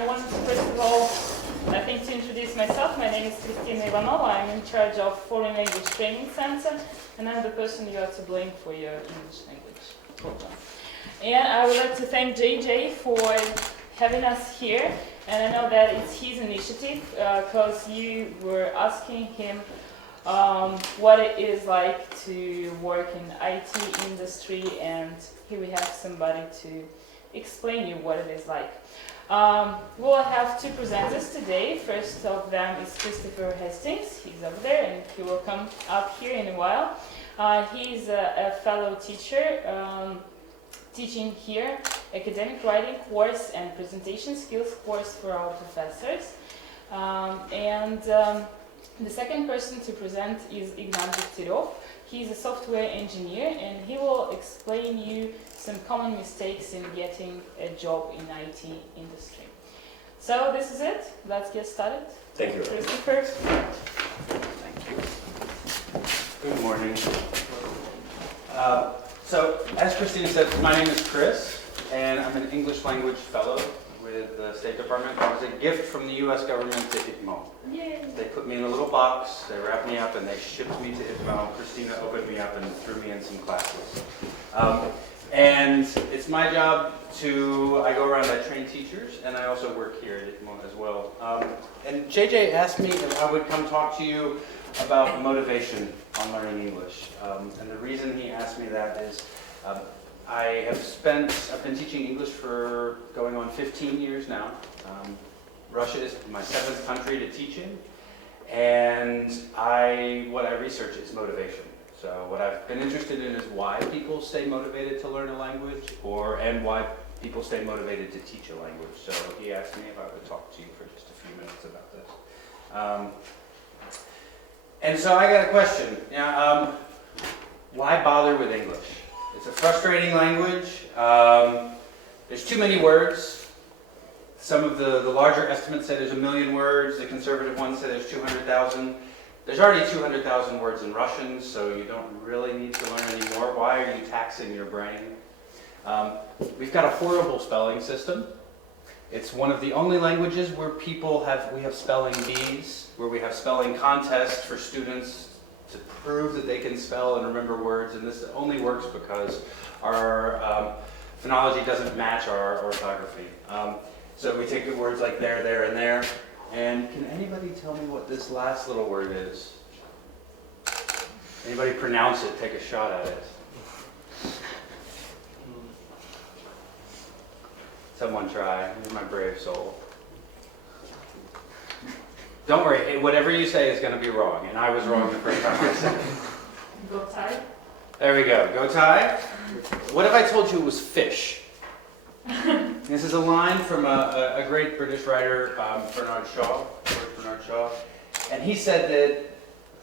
I wanted to first of all, I think, to introduce myself. My name is Kristina Ivanova. I'm in charge of Foreign Language Training Center, and I'm the person you are to blame for your English language program. And I would like to thank JJ for having us here, and I know that it's his initiative because you were asking him what it is like to work in IT industry, and here we have somebody to explain you what it is like. We'll have two presenters today. First of them is Christopher Hastings. He's over there, and he will come up here in a while. He's a fellow teacher teaching here academic writing course and presentation skills course for our professors. The second person to present is Ignat Degtярев. He's a software engineer, and he will explain you some common mistakes in getting a job in IT industry. So this is it. Let's get started. Thank you. Christopher. Thank you. Good morning. So, as Christina said, my name is Chris, and I'm an English language fellow with the State Department. It was a gift from the U.S. government to ITMO. Yay. They put me in a little box, they wrapped me up, and they shipped me to ITMO. Christina opened me up and threw me in some classes. And it's my job I go around, I train teachers, and I also work here at ITMO as well. And JJ asked me if I would come talk to you about motivation on learning English. And the reason he asked me that is I've been teaching English for going on 15 years now. Russia is my 7th country to teach in, and what I research is motivation. So what I've been interested in is why people stay motivated to learn a language, and why people stay motivated to teach a language. So he asked me if I would talk to you for just a few minutes about this. And so I got a question. Why bother with English? It's a frustrating language. There's too many words. Some of the larger estimates say there's 1 million words. The conservative ones say there's 200,000. There's already 200,000 words in Russian, so you don't really need to learn any more. Why are you taxing your brain? We've got a horrible spelling system. It's one of the only languages where we have spelling bees, where we have spelling contests for students to prove that they can spell and remember words, and this only works because our phonology doesn't match our orthography. So we take words like there, and there. And can anybody tell me what this last little word is? Anybody pronounce it? Take a shot at it. Someone try. You're my brave soul. Don't worry. Whatever you say is going to be wrong, and I was wrong the first time I said it. Go tie. There we go. Go tie. What if I told you it was fish? This is a line from a great British writer, Bernard Shaw, and he said that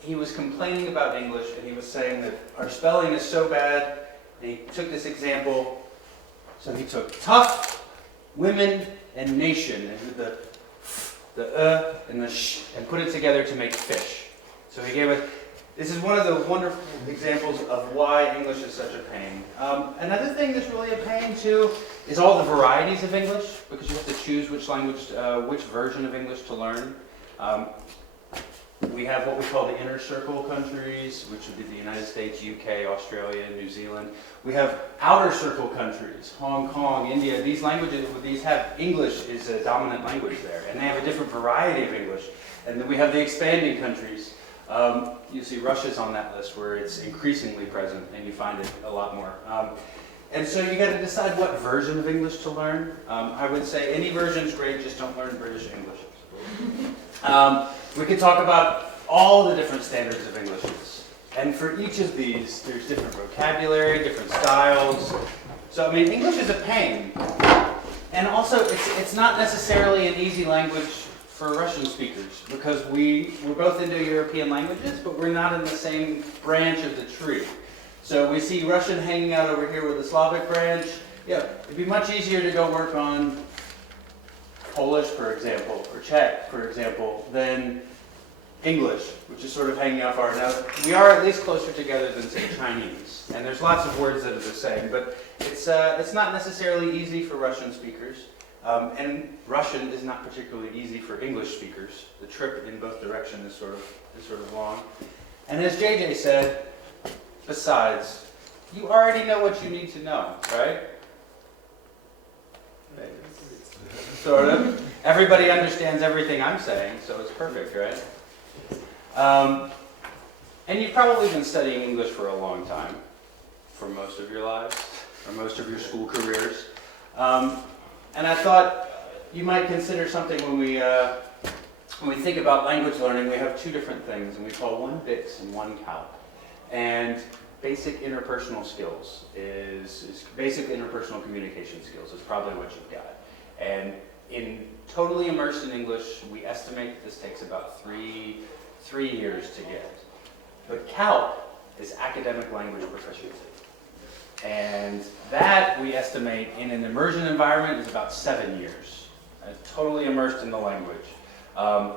he was complaining about English, and he was saying that our spelling is so bad, and he took this example. So he took tough, women, and nation, and with the and the sh, and put it together to make fish. So he gave us. This is one of the wonderful examples of why English is such a pain. Another thing that's really a pain too is all the varieties of English, because you have to choose which language, which version of English to learn. We have what we call the inner circle countries, which would be the United States, UK, Australia, New Zealand. We have outer circle countries, Hong Kong, India. These have English is a dominant language there, and they have a different variety of English. And then we have the expanding countries. You see Russia's on that list where it's increasingly present, and you find it a lot more. And so you got to decide what version of English to learn. I would say any version is great, just don't learn British English. We could talk about all the different standards of Englishes. And for each of these, there's different vocabulary, different styles. So, I mean, English is a pain. And also, it's not necessarily an easy language for Russian speakers, because we're both Indo-European languages, but we're not in the same branch of the tree. So we see Russian hanging out over here with the Slavic branch. Yeah, it'd be much easier to go work on Polish, for example, or Czech, for example, than English, which is sort of hanging out far. Now, we are at least closer together than, say, Chinese, and there's lots of words that are the same, but it's not necessarily easy for Russian speakers. And Russian is not particularly easy for English speakers. The trip in both directions is sort of long. And as JJ said, besides, you already know what you need to know, right? Sort of. Everybody understands everything I'm saying, so it's perfect, right? And you've probably been studying English for a long time, for most of your lives, or most of your school careers. And I thought you might consider something when we think about language learning. We have two different things, and we call one BICS and one CALP. And basic interpersonal skills is basic interpersonal communication skills is probably what you've got. And in totally immersed in English, we estimate that this takes about three years to get. But CALP is academic language proficiency. And that we estimate in an immersion environment is about 7 years. Totally immersed in the language. I'm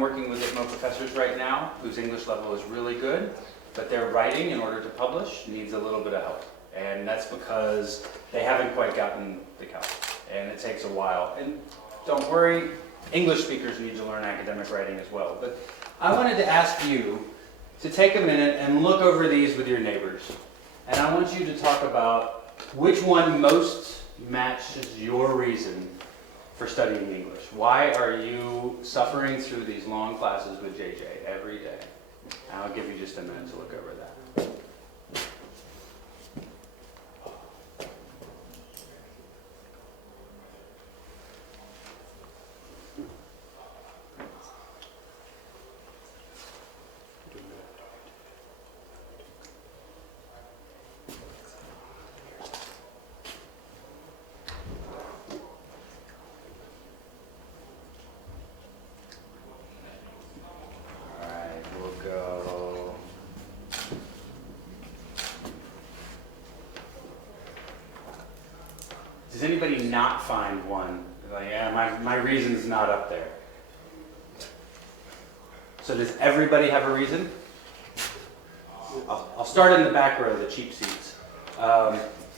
working with ITMO professors right now whose English level is really good, but their writing in order to publish needs a little bit of help. And that's because they haven't quite gotten the CALP. And it takes a while. And don't worry, English speakers need to learn academic writing as well. But I wanted to ask you to take a minute and look over these with your neighbors. And I want you to talk about which one most matches your reason for studying English. Why are you suffering through these long classes with JJ every day? And I'll give you just a minute to look over that. Does anybody not find one? Like, yeah, my reason's not up there. So does everybody have a reason? I'll start in the back row, the cheap seats.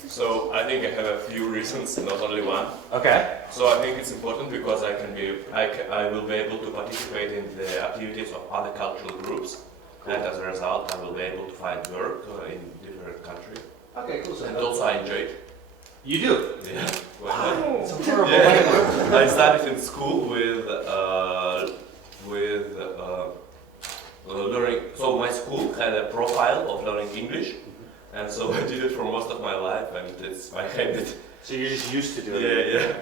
So I think I have a few reasons, not only one. Okay. So I think it's important because I will be able to participate in the activities of other cultural groups, and as a result, I will be able to find work in different countries. Okay, cool. So and also I enjoy it. You do? Yeah. Wow. It's a horrible yeah. I studied in school with learning. So my school had a profile of learning English, and so I did it for most of my life, and it's my habit. So you're just used to doing it. Yeah.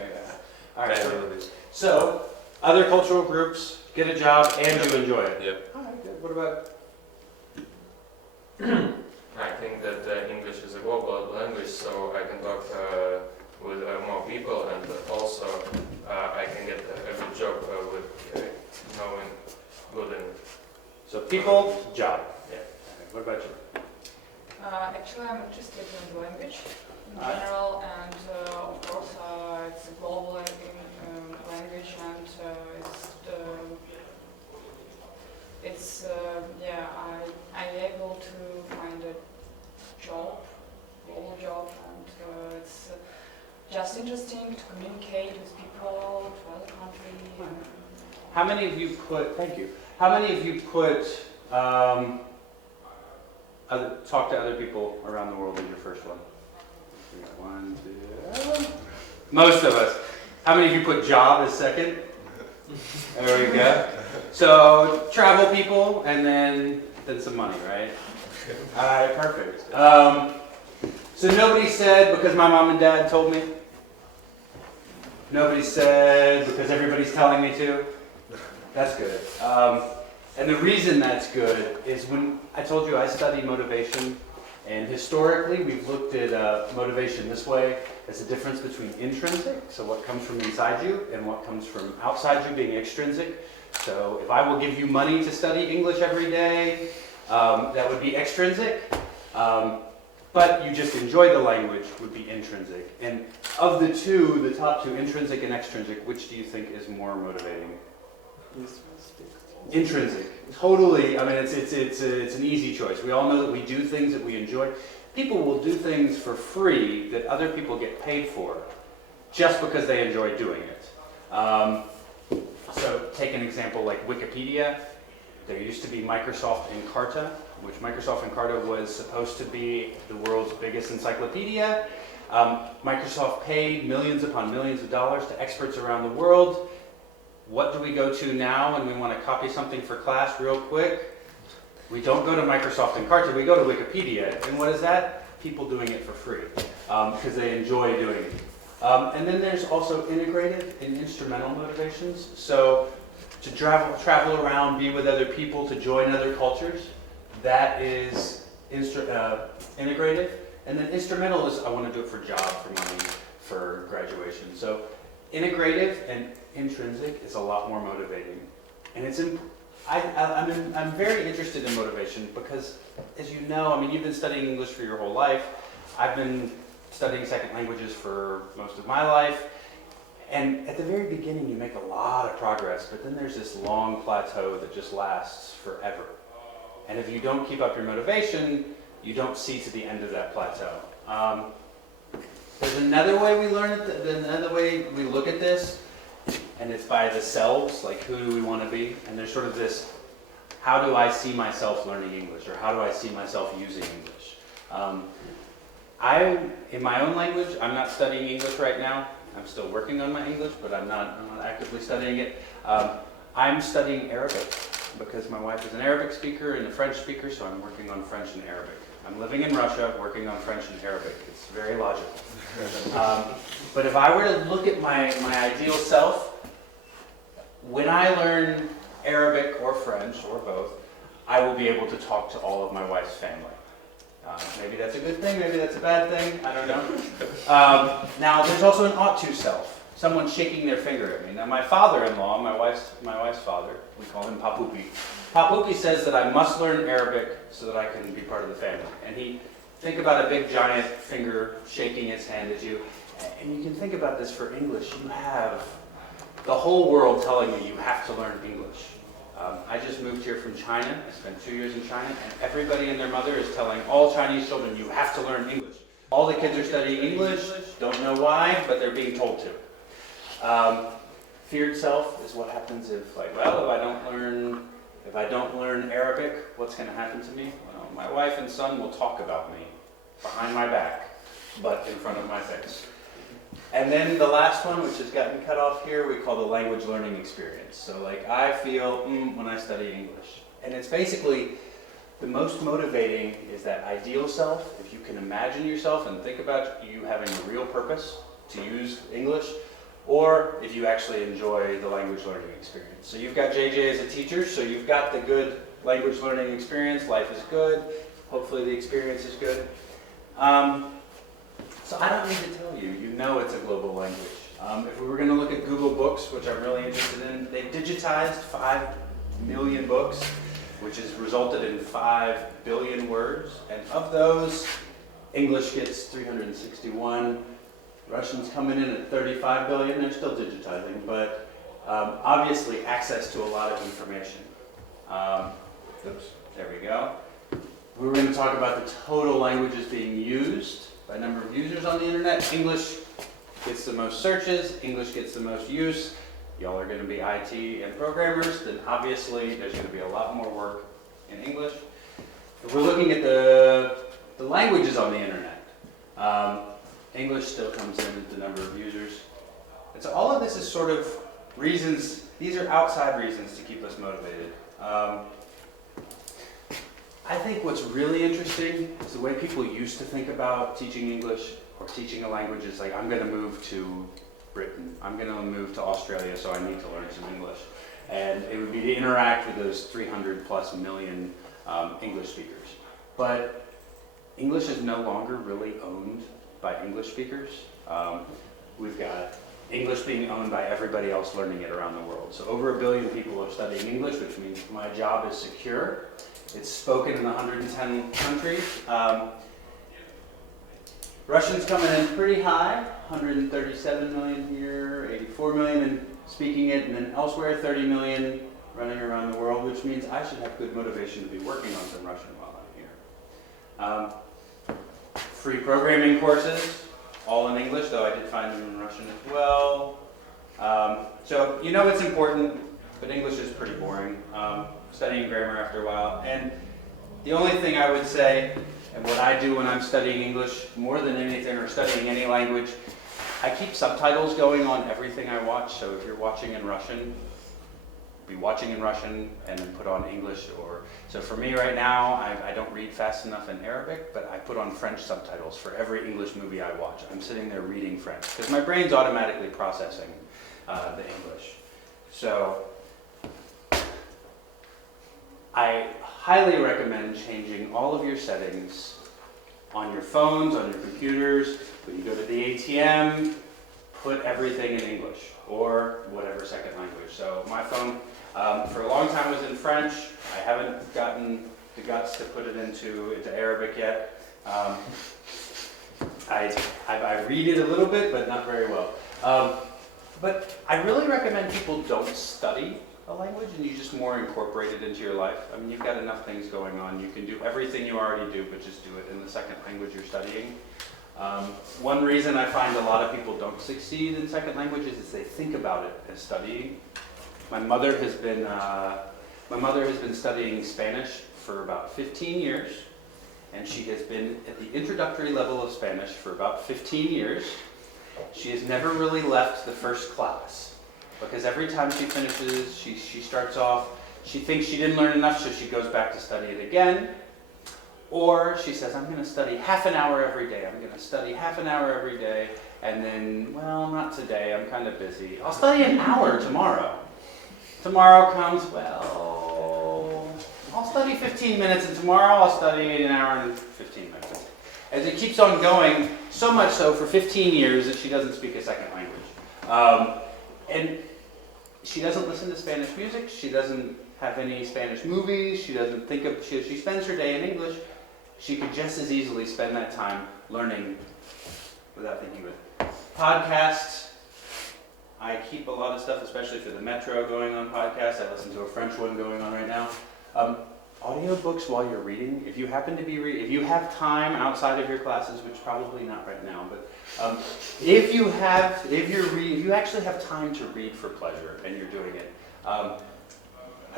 All right. So other cultural groups, get a job, and you enjoy it. Yep. All right. Good. What about? I think that English is a global language, so I can talk with more people, and also I can get a good job with knowing good English. So people, job. Yeah. What about you? Actually, I'm interested in language in general, and of course it's a global language, and I'm able to find a job, global job, and it's just interesting to communicate with people to other countries. How many of you put? Thank you. How many of you put? Talk to other people around the world as your first one. We got 1, 2. Most of us. How many of you put job as second? There we go. So travel people, and then some money, right? All right, perfect. So nobody said because my mom and dad told me. Nobody said because everybody's telling me to. That's good. And the reason that's good is when I told you I study motivation, and historically we've looked at motivation this way as the difference between intrinsic, so what comes from inside you, and what comes from outside you being extrinsic. So if I will give you money to study English every day, that would be extrinsic. But you just enjoy the language would be intrinsic. And of the two, the top two, intrinsic and extrinsic, which do you think is more motivating? Intrinsic. Totally. I mean, it's an easy choice. We all know that we do things that we enjoy. People will do things for free that other people get paid for. just because they enjoy doing it. So take an example like Wikipedia. There used to be Microsoft Encarta, which Microsoft Encarta was supposed to be the world's biggest encyclopedia. Microsoft paid millions upon millions of dollars to experts around the world. What do we go to now when we want to copy something for class real quick? We don't go to Microsoft Encarta, we go to Wikipedia. And what is that? People doing it for free because they enjoy doing it. And then there's also integrative and instrumental motivations. So to travel around, be with other people, to join other cultures, that is integrative. And then instrumental is I want to do it for job, for money, for graduation. So integrative and intrinsic is a lot more motivating. And it's I'm very interested in motivation because, as you know, I mean, you've been studying English for your whole life. I've been studying second languages for most of my life. And at the very beginning, you make a lot of progress, but then there's this long plateau that just lasts forever. And if you don't keep up your motivation, you don't see to the end of that plateau. There's another way we learn it, another way we look at this, and it's by the selves, like who do we want to be? And there's sort of this, how do I see myself learning English, or how do I see myself using English? In my own language, I'm not studying English right now. I'm still working on my English, but I'm not actively studying it. I'm studying Arabic because my wife is an Arabic speaker and a French speaker, so I'm working on French and Arabic. I'm living in Russia, working on French and Arabic. It's very logical. But if I were to look at my ideal self, when I learn Arabic or French, or both, I will be able to talk to all of my wife's family. Maybe that's a good thing, maybe that's a bad thing, I don't know. Now, there's also an ought to self. Someone shaking their finger at me. Now, my father-in-law, my wife's father, we call him Papupi. Papupi says that I must learn Arabic so that I can be part of the family. And think about a big giant finger shaking its hand at you. And you can think about this for English. You have the whole world telling you you have to learn English. I just moved here from China. I spent 2 years in China, and everybody and their mother is telling all Chinese children, you have to learn English. All the kids are studying English, don't know why, but they're being told to. Feared self is what happens if I don't learn Arabic, what's going to happen to me? Well, my wife and son will talk about me behind my back, but in front of my face. And then the last one, which has gotten cut off here, we call the language learning experience. So like I feel when I study English. And it's basically the most motivating is that ideal self. If you can imagine yourself and think about you having a real purpose to use English, or if you actually enjoy the language learning experience. So you've got JJ as a teacher, so you've got the good language learning experience, life is good, hopefully the experience is good. So I don't need to tell you, you know it's a global language. If we were going to look at Google Books, which I'm really interested in, they've digitized 5 million books, which has resulted in 5 billion words. And of those, English gets 361. Russian's coming in at 35 billion. They're still digitizing, but obviously access to a lot of information. There we go. We were going to talk about the total languages being used by number of users on the internet. English gets the most searches, English gets the most use. Y'all are going to be IT and programmers, then obviously there's going to be a lot more work in English. If we're looking at the languages on the internet, English still comes in at the number of users. And so all of this is sort of reasons, these are outside reasons to keep us motivated. I think what's really interesting is the way people used to think about teaching English or teaching a language is like, I'm going to move to Britain. I'm going to move to Australia, so I need to learn some English. And it would be to interact with those 300 plus million English speakers. But English is no longer really owned by English speakers. We've got English being owned by everybody else learning it around the world. So over 1 billion people are studying English, which means my job is secure. It's spoken in 110 countries. Russian's coming in pretty high, 137 million here, 84 million in speaking it, and then elsewhere 30 million running around the world, which means I should have good motivation to be working on some Russian while I'm here. Free programming courses, all in English, though I did find them in Russian as well. So you know it's important, but English is pretty boring. Studying grammar after a while. And the only thing I would say, and what I do when I'm studying English more than anything, or studying any language, I keep subtitles going on everything I watch. So if you're watching in Russian, be watching in Russian and then put on English. So for me right now, I don't read fast enough in Arabic, but I put on French subtitles for every English movie I watch. I'm sitting there reading French because my brain's automatically processing the English. So I highly recommend changing all of your settings on your phones, on your computers. When you go to the ATM, put everything in English or whatever second language. So my phone, for a long time, was in French. I haven't gotten the guts to put it into Arabic yet. I read it a little bit, but not very well. But I really recommend people don't study a language and you just more incorporate it into your life. I mean, you've got enough things going on. You can do everything you already do, but just do it in the second language you're studying. One reason I find a lot of people don't succeed in second languages is they think about it as studying. My mother has been studying Spanish for about 15 years, and she has been at the introductory level of Spanish for about 15 years. She has never really left the first class, because every time she finishes, she starts off, she thinks she didn't learn enough, so she goes back to study it again. Or she says, I'm going to study half an hour every day. I'm going to study half an hour every day. And then, well, not today. I'm kind of busy. I'll study an hour tomorrow. Tomorrow comes, well, I'll study 15 minutes. And tomorrow I'll study an hour and 15 minutes. As it keeps on going, so much so for 15 years that she doesn't speak a second language. And she doesn't listen to Spanish music. She doesn't have any Spanish movies. She doesn't think of, she spends her day in English. She could just as easily spend that time learning without thinking of it. Podcasts. I keep a lot of stuff, especially for the metro, going on podcasts. I listen to a French one going on right now. Audiobooks while you're reading. If you happen to be if you have time outside of your classes, which probably not right now, but if you actually have time to read for pleasure and you're doing it, I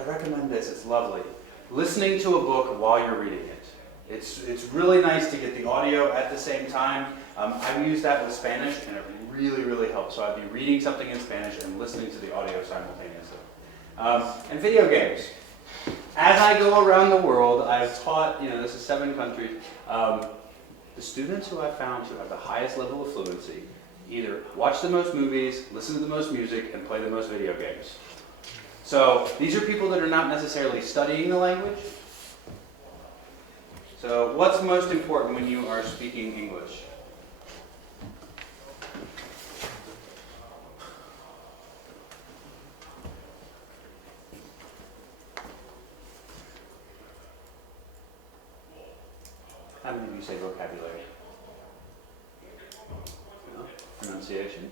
recommend this. It's lovely. Listening to a book while you're reading it. It's really nice to get the audio at the same time. I've used that with Spanish, and it really, really helps. So I'd be reading something in Spanish and listening to the audio simultaneously. And video games. As I go around the world, I've taught, this is 7 countries. The students who I've found who have the highest level of fluency either watch the most movies, listen to the most music, and play the most video games. So these are people that are not necessarily studying the language. So what's most important when you are speaking English? How many of you say vocabulary? No? Pronunciation?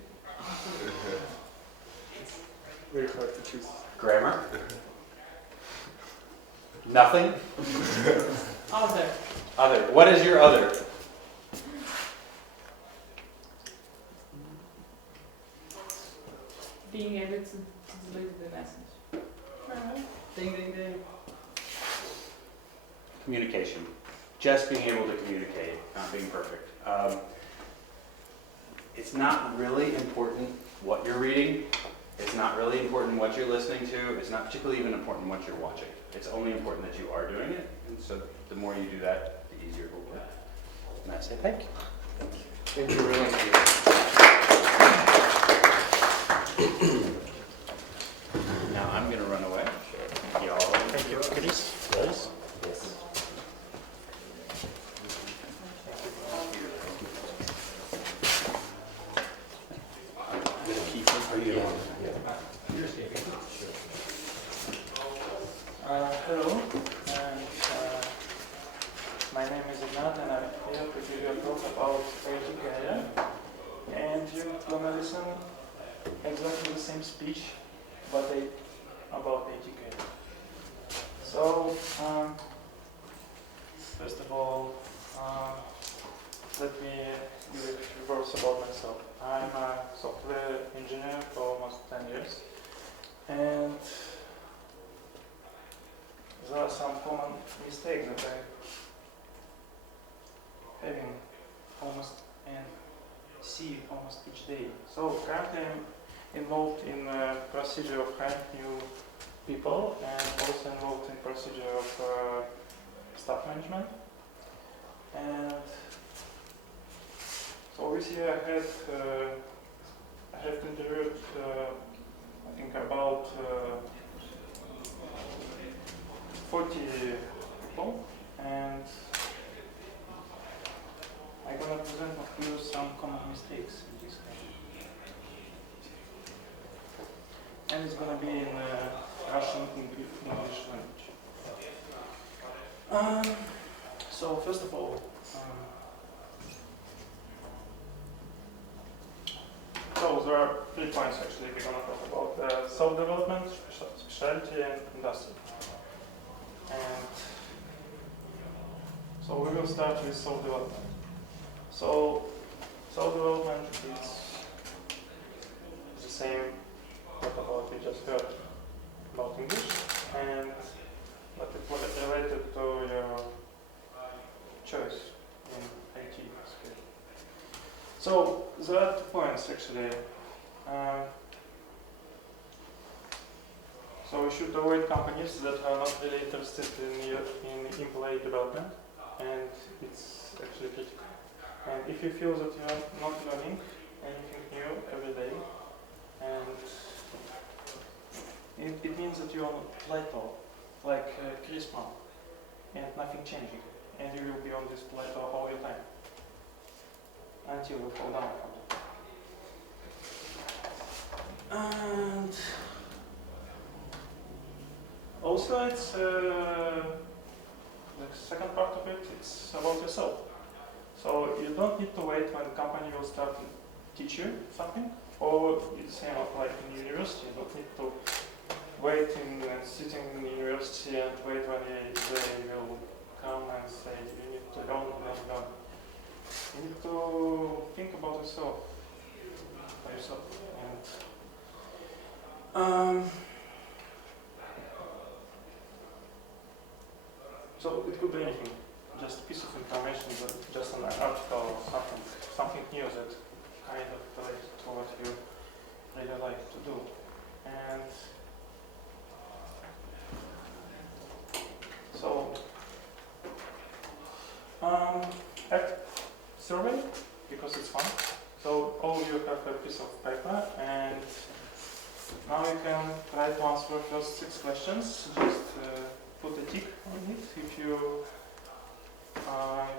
Very hard to choose. Grammar? Nothing? Other. Other. What is your other? Being able to deliver the message. Ding, ding, ding. Communication. Just being able to communicate, not being perfect. It's not really important what you're reading. It's not really important what you're listening to. It's not particularly even important what you're watching. It's only important that you are doing it. And so the more you do that, the easier it will work. And I say thank you. Thank you very much. Now I'm going to run away. Y'all. Thank you, Chris. Yes. Hello, and my name is Ignat, and I'm here to give you a talk about education. And you're gonna listen exactly the same speech, but about education. So, first of all, let me give a few words about myself. I'm a software engineer for almost 10 years, and there are some common mistakes that I'm having almost and see almost each day. So currently I'm involved in the procedure of hiring new people and also involved in procedure of staff management. And so this year I have interviewed I think about 40 people, and I'm gonna present of you some common mistakes in this case. And it's gonna be in Russian English language. So first of all, so there are 3 points actually we're gonna talk about: self-development, specialty, and industry. And so we will start with self-development. So self-development is the same what we just heard about English, and but it's related to your choice in IT skill. So there are 2 points actually. So we should avoid companies that are not really interested in employee development, and it's actually critical. And if you feel that you are not learning anything new every day, and it means that you're on a plateau, like Kriса, and nothing changing, and you will be on this plateau all your time until you fall down from it. And also, it's the second part of it. It's about yourself. So you don't need to wait when the company will start to teach you something, or it's same like in university. You don't need to wait in sitting in university and wait when they will come and say you need to learn. You need to think about yourself by yourself. And so it could be anything, just a piece of information, just an article or something new that kind of relates to what you really like to do. And so survey, because it's fun. So all of you have a piece of paper, and now you can try to answer the first 6 questions. Just put a tick on it if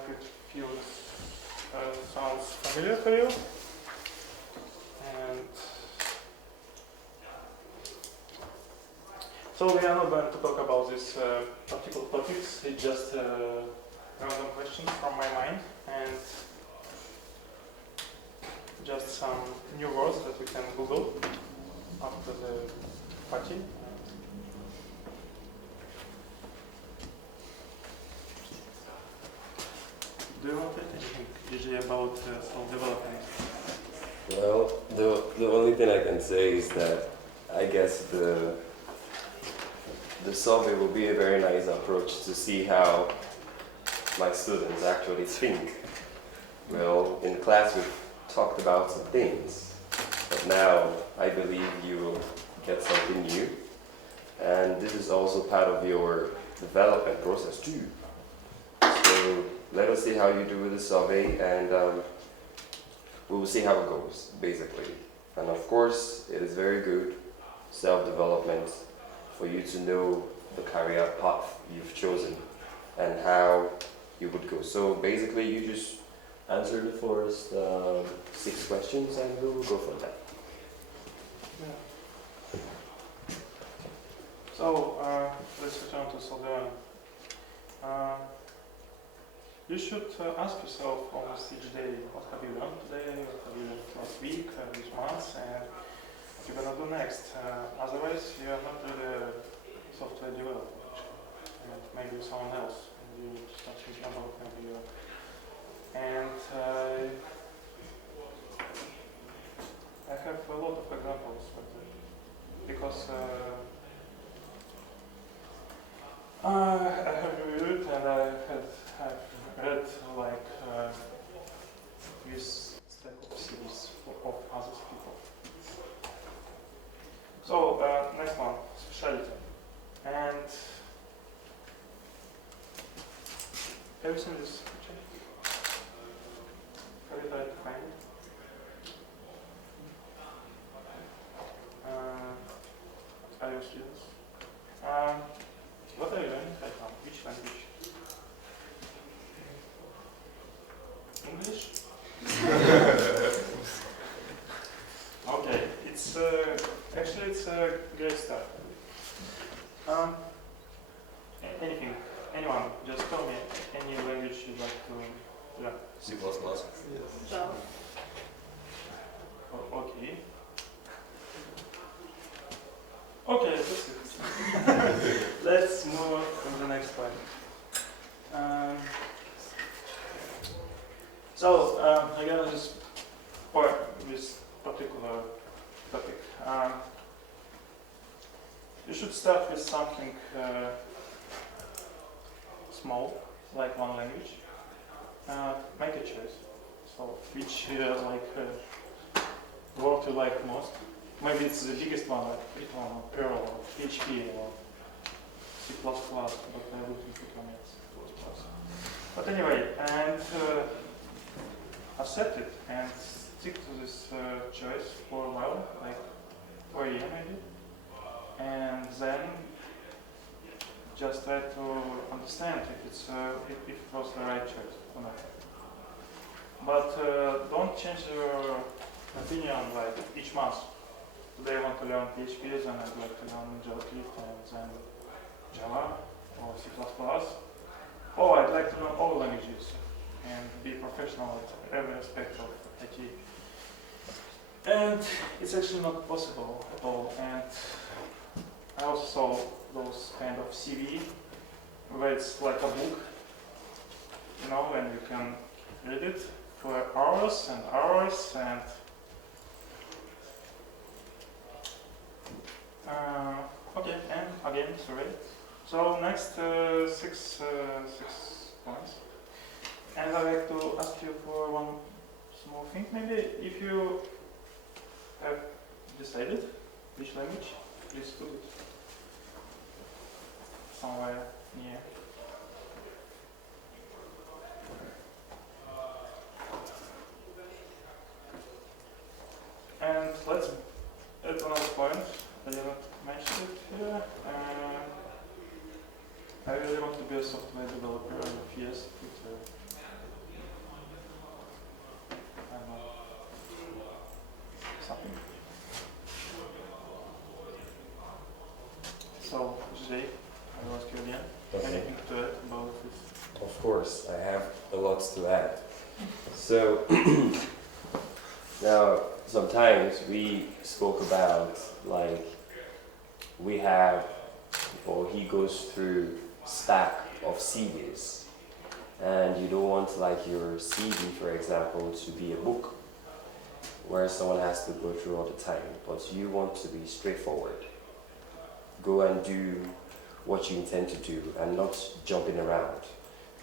it feels sounds familiar for you. And so we are not going to talk about these particular topics. It's just random questions from my mind and just some new words that we can Google after the party. Do you want to say anything usually about self-development? Well, the only thing I can say is that I guess the survey will be a very nice approach to see how my students actually think. Well, in class we've talked about some things, but now I believe you will get something new, and this is also part of your development process too. So let us see how you do with the survey, and we will see how it goes, basically. And of course, it is very good self-development for you to know the career path you've chosen and how you would go. So basically, you just answer the first 6 questions, and we will go from there. Yeah. So let's return to self-development. You should ask yourself almost each day, what have you learned today, what have you learned last week, this month, and what you're going to do next. Otherwise, you are not really a software developer, and maybe someone else. And you start thinking about maybe And I have a lot of examples for that because I have reviewed and have read like this stack of series of other people. So next one, specialty, and have you seen this picture? Have you tried to find it? Are you students? What are you learning right now? Which language? English? Okay, it's actually it's a great start. Anything, anyone, just tell me any language you'd like to learn. C++. Java. Okay. Okay, that's it. Let's move on to the next slide. Again, this particular topic. You should start with something small, like one language. Make a choice. So, which word you like most? Maybe it's the biggest one, like Python or Perl or PHP or C++, but I wouldn't recommend C++. But anyway, and accept it and stick to this choice for a while, like for a year maybe, and then just try to understand if it was the right choice or not. But don't change your opinion like each month. Today I want to learn PHP, then I'd like to learn JavaScript, and then Java or C++. Or I'd like to learn all languages and be professional at every aspect of IT. And it's actually not possible at all. And I also saw those kind of CV where it's like a book, you know, and you can read it for hours and hours and okay, and again, sorry. So next 6 points. And I'd like to ask you for one small thing. Maybe if you have decided which language, please put it somewhere near. And let's add another point. I didn't mention it here. I really want to be a software developer and a PS with I don't know, something. So, Jay, I will ask you again. Okay. Anything to add about this? Of course, I have a lot to add. So, now, sometimes we spoke about, like, we have, or he goes through stack of CVs, and you don't want, like, your CV, for example, to be a book where someone has to go through all the time, but you want to be straightforward. Go and do what you intend to do and not jumping around,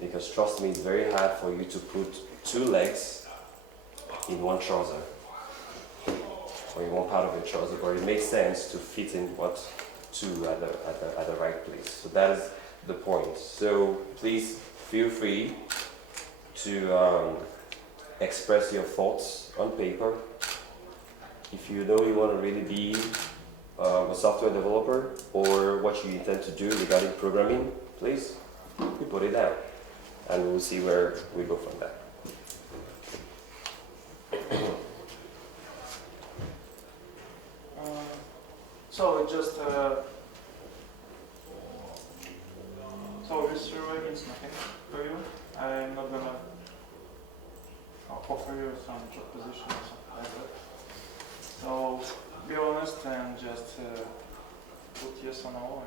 because trust me, it's very hard for you to put 2 legs in one trouser or in one part of your trouser, but it makes sense to fit in what 2 at the right place. So that is the point. So please feel free to express your thoughts on paper. If you know you want to really be a software developer or what you intend to do regarding programming, please you put it down, and we'll see where we go from there. So just so this survey means nothing for you. I'm not gonna offer you some job position or something like that. So be honest and just put yes or no.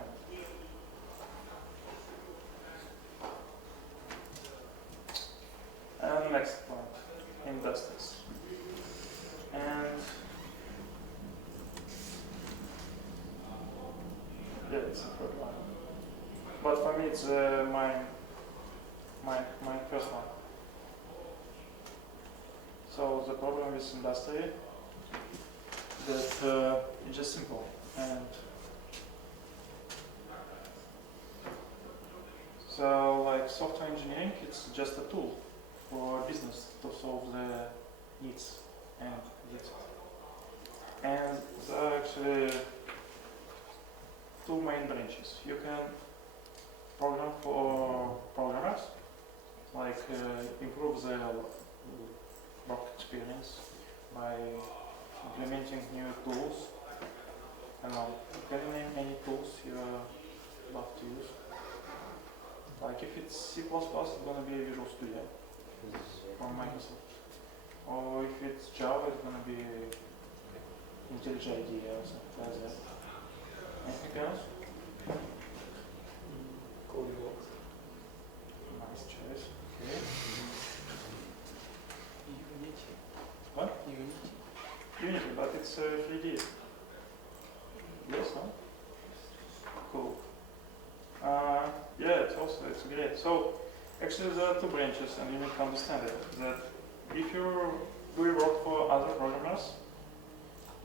And next point, industries. And yeah, it's the third one. But for me, it's my first one. So the problem with industry that it's just simple, and so like software engineering, it's just a tool for business to solve the needs, and that's it. And there are actually two main branches. You can program for programmers, like improve their work experience by implementing new tools. I don't know, can you name any tools you love to use? Like if it's C++, it's gonna be Visual Studio from Microsoft. Or if it's Java, it's gonna be IntelliJ IDEA or something like that. Anything else? Codebox. Nice choice. Okay. Unity. What? Unity. Unity, but it's 3D. Yes, no? Cool. Yeah, it's great. So, actually there are two branches, and you need to understand it. That if you do work for other programmers,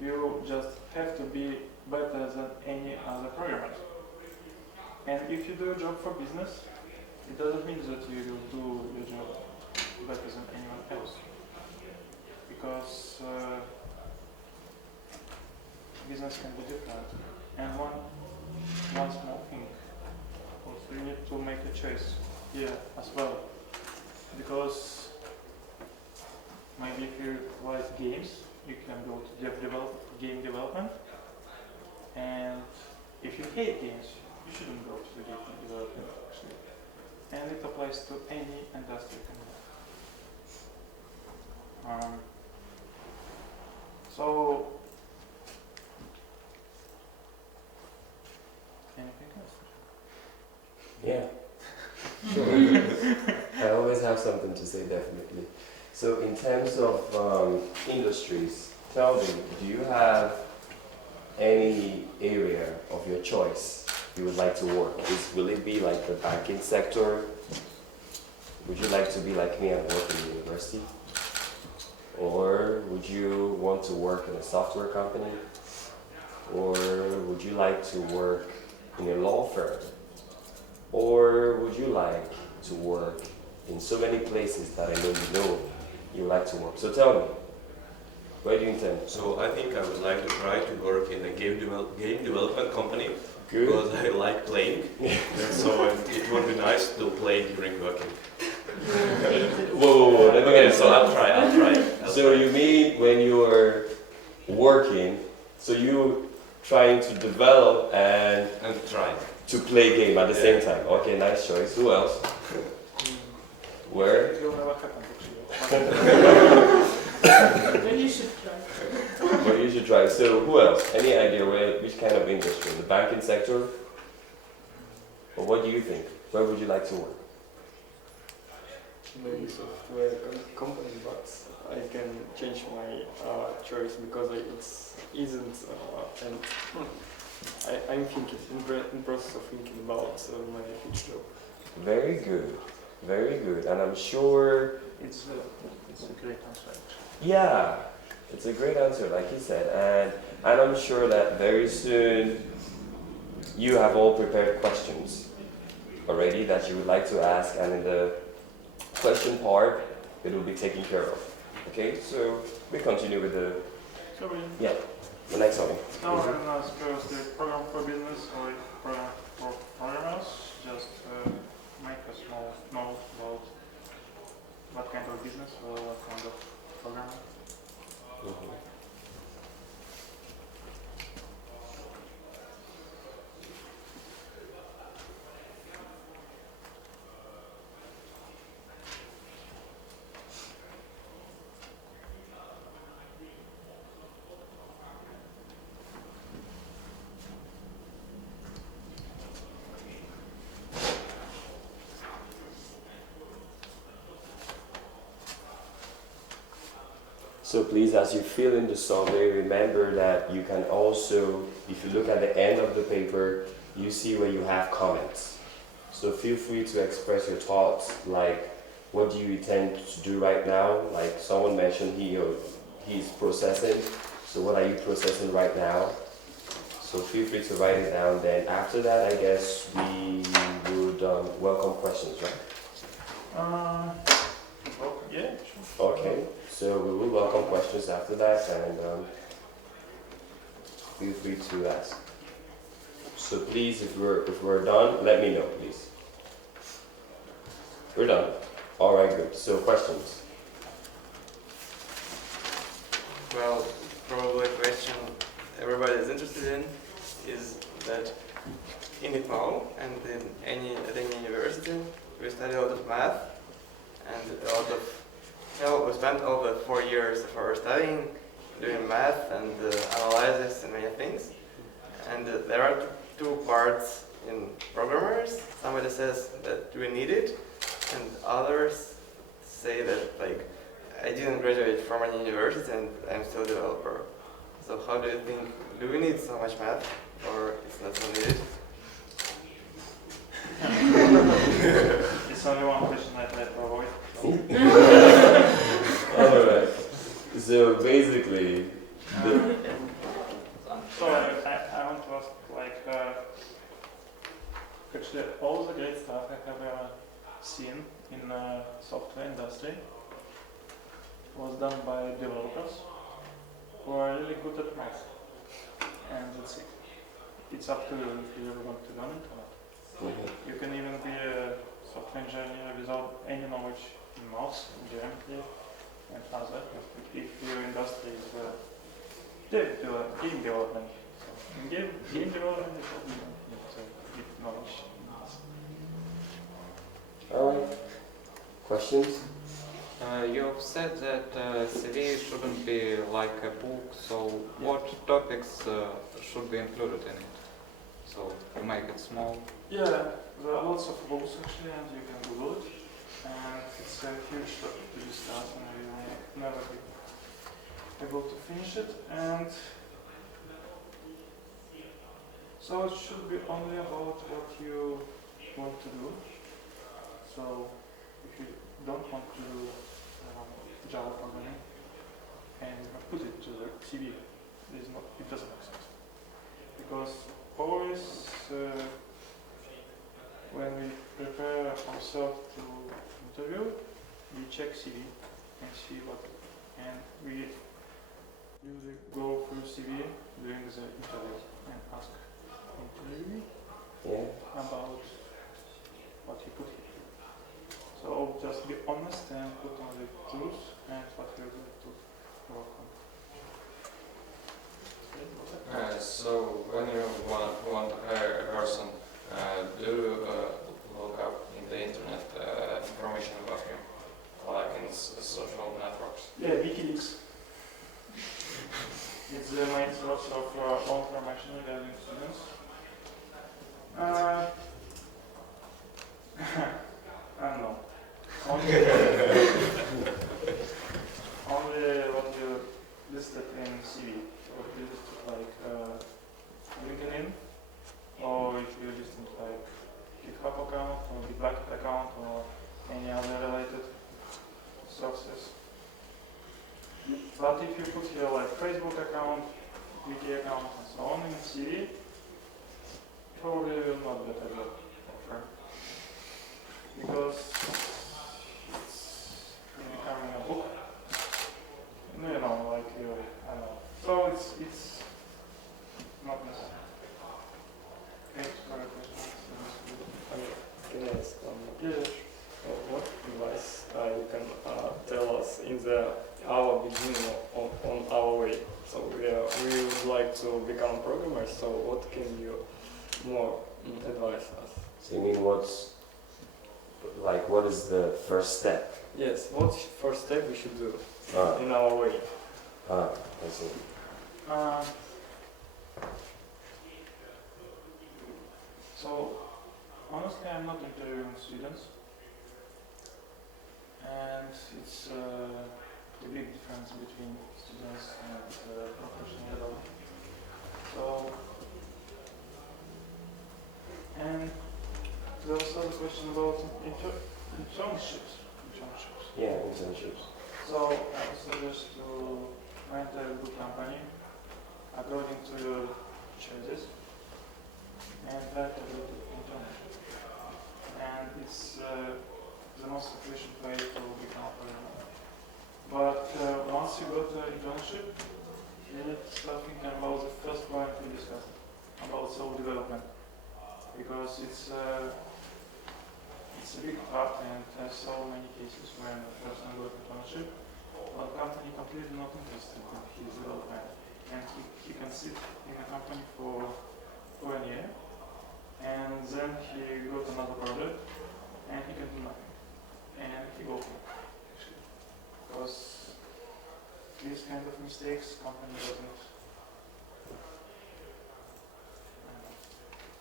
you just have to be better than any other programmer. And if you do a job for business, it doesn't mean that you will do your job better than anyone else. Because business can be different. And one small thing, also you need to make a choice here as well. Because maybe if you like games, you can go to game development. And if you hate games, you shouldn't go to the game development actually. And it applies to any industry. So, anything else? Yeah. Sure. I always have something to say, definitely. So in terms of industries, tell me, do you have any area of your choice you would like to work? Will it be like the banking sector? Would you like to be like me and work in a university? Or would you want to work in a software company? Or would you like to work in a law firm? Or would you like to work in so many places that I know you like to work? So tell me, where do you intend? So I think I would like to try to work in a game development company. Good. Because I like playing, and so it would be nice to play during working. Whoa, Okay, so I'll try. So you mean when you're working, so you trying to develop and try to play game at the same time? Okay, nice choice. Who else? Where? It will never happen actually. Then you should try. Well, you should try. So who else? Any idea which kind of industry? The banking sector? Or what do you think? Where would you like to work? Maybe software company, but I can change my choice because it isn't, and I'm thinking in process of thinking about my future job. Very good, very good. And I'm sure It's a great answer. yeah, it's a great answer, like you said, and I'm sure that very soon you have all prepared questions already that you would like to ask, and in the question part, it will be taken care of. Okay, so we continue with the the next one. No, I'm not supposed to program for business or program for programmers. Just make a small note about what kind of business or what kind of programming. So please, as you fill in the survey, remember that you can also, if you look at the end of the paper, you see where you have comments. So feel free to express your thoughts, like what do you intend to do right now? Like someone mentioned he's processing. So what are you processing right now? So feel free to write it down. Then after that, I guess we would welcome questions, right? Yeah, sure. Okay, so we will welcome questions after that, and feel free to ask. So please, if we're done, let me know, please. We're done. All right, good. So questions. Well, probably a question everybody is interested in is that in ITMO and at any university we study a lot of math and a lot of, we spent all the 4 years of our studying doing math and analysis and many things. And there are two parts in programmers. Somebody says that we need it, and others say that like I didn't graduate from any university and I'm still a developer. So how do you think, do we need so much math or it's not so needed? It's only one question I try to avoid. Alright. So basically, so I want to ask, like, actually all the great stuff I have ever seen in the software industry was done by developers who are really good at math. And that's it. It's up to you if you want to learn it or not. You can even be a software engineer without any knowledge in maths, geometry, and other. If your industry is game development. So in game development, you need to get knowledge in maths. alright. Questions? You have said that CV shouldn't be like a book, so what topics should be included in it? So to make it small? Yeah, there are lots of books actually, and you can Google it. And it's a huge topic to discuss, and we will never be able to finish it. And so it should be only about what you want to do. So if you don't want to do Java programming and put it to the CV, it doesn't make sense. Because always when we prepare ourselves to interview, we check CV and see what, and we usually go through CV during the interview and ask interviewee about what he put here. So just be honest and put on the truth and what you're going to work on. So when you want to hire a person, do you look up in the internet information about him, like in social networks? Yeah, WikiLeaks. It's the main source of all information regarding students. I don't know. Only what you listed in CV. So if you listed like LinkedIn, or if you listed like GitHub account or GitBucket account or any other related sources. But if you put here like Facebook account, Wiki account, and so on in CV, probably will not get a job offer. Because it's becoming a book. You know, like you, I don't know. So it's not necessary. Okay, sorry, Can I ask yeah. what advice you can tell us in our beginning on our way? So we would like to become programmers. So what can you more advise us? So you mean what is the first step? Yes, what first step we should do in our way? I see. So honestly, I'm not interviewing students, and it's the big difference between students and professional. So, and there was also a question about internships. Yeah, internships. So I would suggest to enter a good company according to your choices and try to do internship. And it's the most efficient way to become a programmer. But once you got the internship, you need to start thinking about the first point we discussed, about self-development. Because it's a big part and there's so many cases when a person got internship, but company completely not interested in his development. And he can sit in a company for a year, and then he got another project, and he can do nothing. And he goes actually. Because these kind of mistakes company doesn't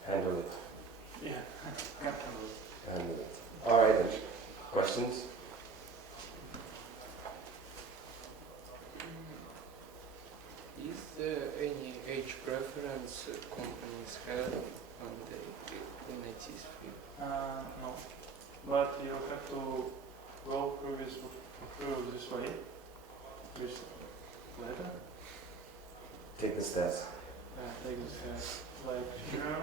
Handle it. yeah, can't handle it. Handle it. All right then. Questions? Is there any age preference companies have on the in IT field? No, but you have to go through this way. Which later? Take the steps. Take this like here,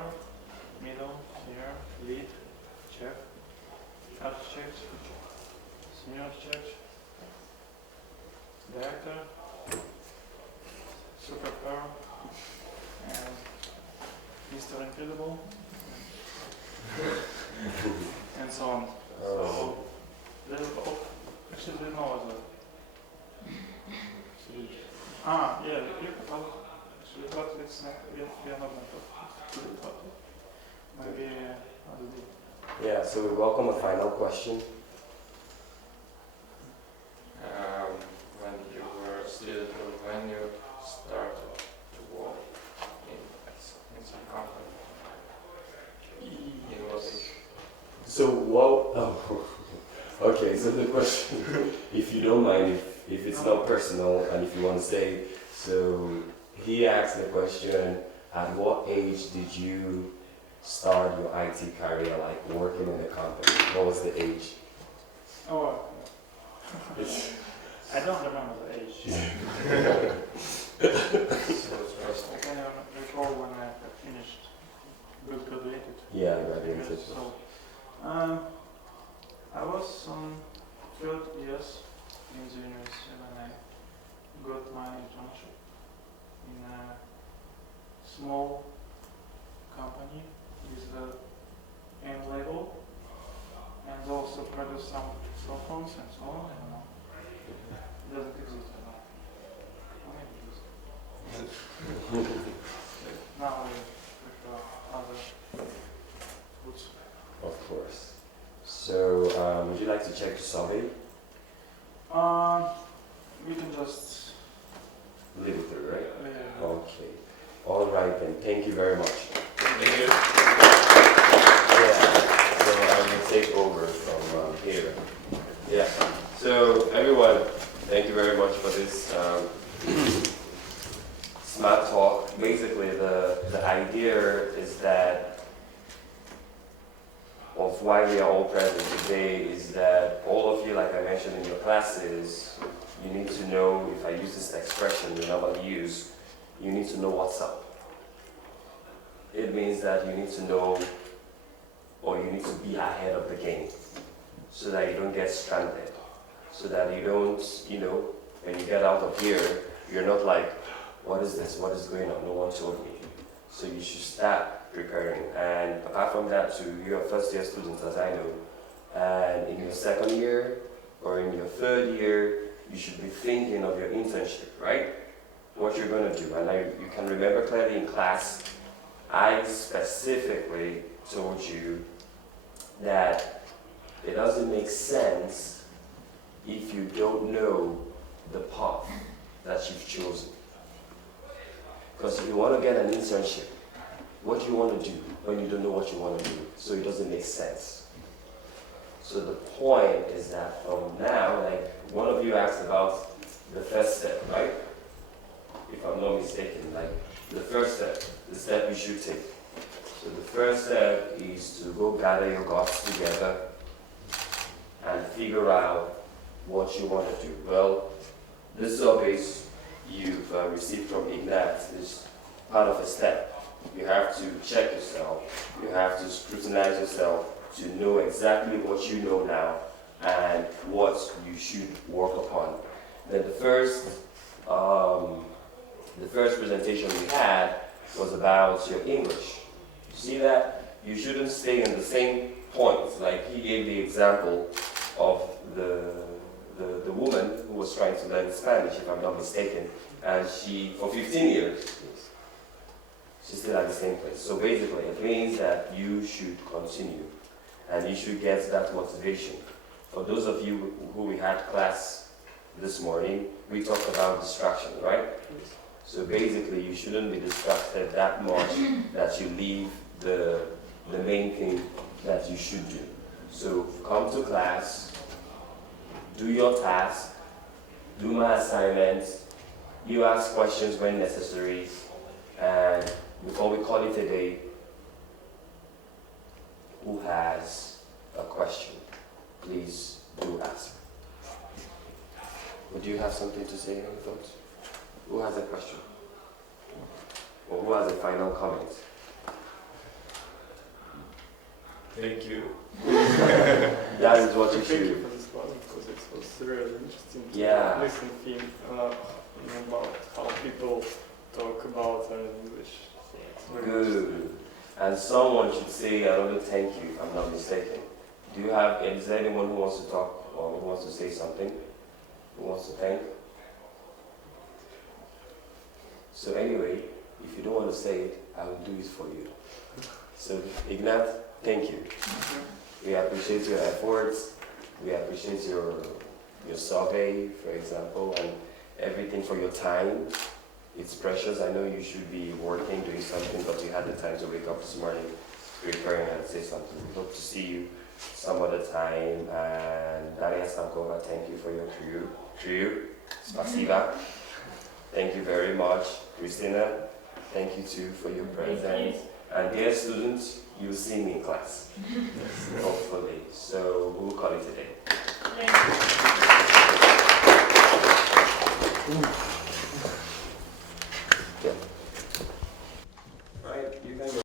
middle, here, lead, chef, architect, senior architect, director, superpower, and Mr. Incredible, and so on. So there's actually there's no other. Yeah, actually, but it's not, we are not going to do it. Maybe other day. Yeah, so we welcome a final question. When you were a student, or when you started to work in some company, in what age? So what? Oh, okay. So the question, if you don't mind, if it's not personal, and if you want to say, so he asked the question: at what age did you start your IT career, like working in a company? What was the age? Oh, I don't remember the age. I can recall when I finished, graduated. Yeah, I graduated. So, I was on 3rd years in the university when I got my internship in a small company with a M label and also produce some cell phones and so on. I don't know. It doesn't exist anymore. Maybe it exists. Now we prefer other foods. Of course. So, would you like to check the survey? We can just Leave it through, right? yeah. Okay. All right then. Thank you very much. Thank you. Yeah. So I will take over from here. Yeah. So everyone, thank you very much for this smart talk. Basically, the idea is that of why we are all present today is that all of you, like I mentioned in your classes, you need to know, if I use this expression we normally use, you need to know what's up. It means that you need to know, or you need to be ahead of the game, so that you don't get stranded, so that you don't, when you get out of here, you're not like, what is this, what is going on, no one told me. So you should start preparing. And apart from that, too, you're a first year student, as I know, and in your second year, or in your third year, you should be thinking of your internship, right? What you're going to do. And you can remember clearly in class, I specifically told you that it doesn't make sense if you don't know the path that you've chosen. Because if you want to get an internship, what do you want to do when you don't know what you want to do? So it doesn't make sense. So the point is that from now, like one of you asked about the first step, right? If I'm not mistaken, like the first step, the step you should take. So the first step is to go gather your guts together and figure out what you want to do. Well, this surveys you've received from Ignat is part of a step. You have to check yourself, you have to scrutinize yourself to know exactly what you know now and what you should work upon. Then the first presentation we had was about your English. You see that? You shouldn't stay in the same point. Like he gave the example of the woman who was trying to learn Spanish, if I'm not mistaken, and she, for 15 years, she's still at the same place. So basically, it means that you should continue, and you should get that motivation. For those of you who we had class this morning, we talked about distraction, right? So basically, you shouldn't be distracted that much that you leave the main thing that you should do. So come to class, do your task, do my assignments, you ask questions when necessary, and before we call it a day, who has a question? Please do ask. Would you have something to say, any thoughts? Who has a question? Or who has a final comment? Thank you. That is what you Thank you should. for this class because it was really interesting to Yeah. listen to him about how people talk about English. So it's very interesting. Good. And someone should say another thank you, if I'm not mistaken. Is there anyone who wants to talk or who wants to say something? Who wants to thank? So anyway, if you don't want to say it, I will do it for you. So Ignat, thank you. We appreciate your efforts. We appreciate your survey, for example, and everything for your time. It's precious. I know you should be working, doing something, but you had the time to wake up this morning, preparing and say something. We hope to see you some other time. And Daria Stankova, thank you for your trio. Spasiba. Thank you very much. Christina, thank you too for your presence. And dear students, you'll see me in class, hopefully. So we'll call it a day.